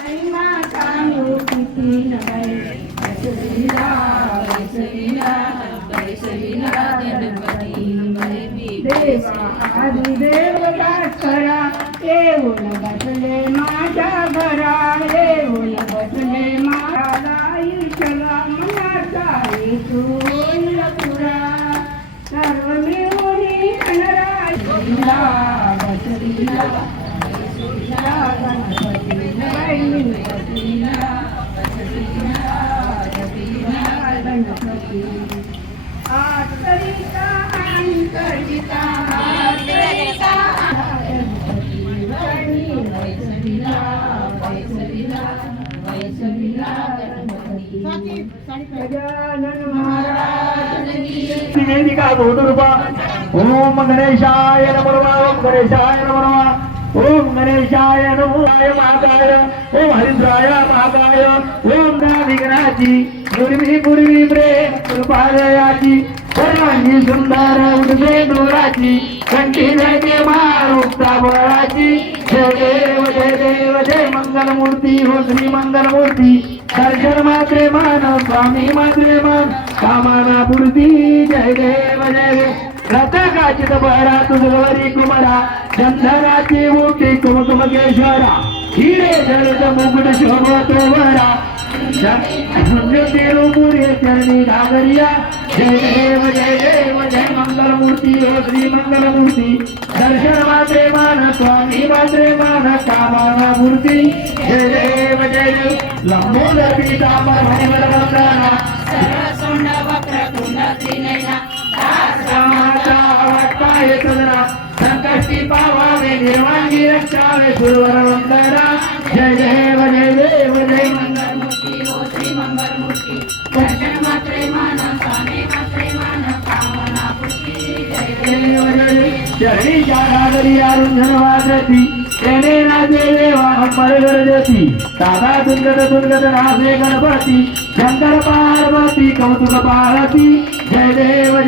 आई माता किती नव्हे बैसविला बैसविला बैसविला गणपती देवा आदिदेव खरा येऊन बसले माझ्या घरा येऊन बसले माझ्या ईशला मनाचा येऊन पुरा सर्व मिळून गणराजला बसविला बसविला गणपती बसविला बसविला गणपती आतरिता अंतरिता आतरिता गजानन महाराज ओम गणेशाय नमः ओम गणेशाय नमः ओम गणेशाय नमः महाकाय ओम हरिद्राय महाकाय ओम विघ्नाची पूर्वी पूर्वी प्रेम कृपालयाची सर्वांगी सुंदर उडवे डोराची कंठी जय मारुक्ता बळाची जय देव जय मंगलमूर्ती हो श्री मंगलमूर्ती दर्शन मात्रे मान स्वामी मात्रे मान कामना पूर्ती जय देव रथकाचित बहरा तुझवरी कुमरा चंदनाची मोठी कुमकुम केशरा हिरे जलद मुकुट शोभतो वरा पुरे चरणी घागरिया जय देव जय मंगलमूर्ती हो श्री मंगलमूर्ती दर्शन मात्रे मान स्वामी मात्रे मान कामना मूर्ती जय देव लंबोदर पीतांबर मणिवर वंदना सरसुंड वक्रतुंड त्रिनयना माता वाटपाय तुझरा संकष्टी पावावे निर्वांगी रक्षावे सुरवर वंदना जय देव जय मंगलमूर्ती हो श्री मंगलमूर्ती दर्शन मात्रे मान स्वामी मात्रे मान कामना पूर्ती जय देव चरणी जागरी अरुंधन वाजती तेने नाचे देवा परगर देती दादा दुर्गत नाचे गणपती शंकर पार्वती कौतुक पार्वती जय देव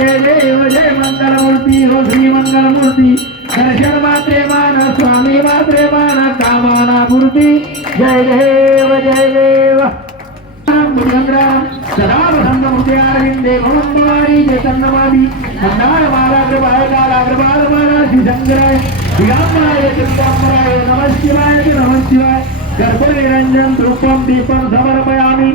जय मंगलमूर्ती हो श्री मंगलमूर्ती दर्शन मात्रे मान स्वामी मात्रे मान कामना पूर्ती जय देव सदा वसंत मूर्ती अरविंदे भवंतवारी चैतन्यवादी मंदार मालाग्रभाय कालाग्रभाल माला श्रीशंकराय दिगंबराय चिंतांबराय नमः शिवाय गर्भ निरंजन रूपम दीपम समर्पयामि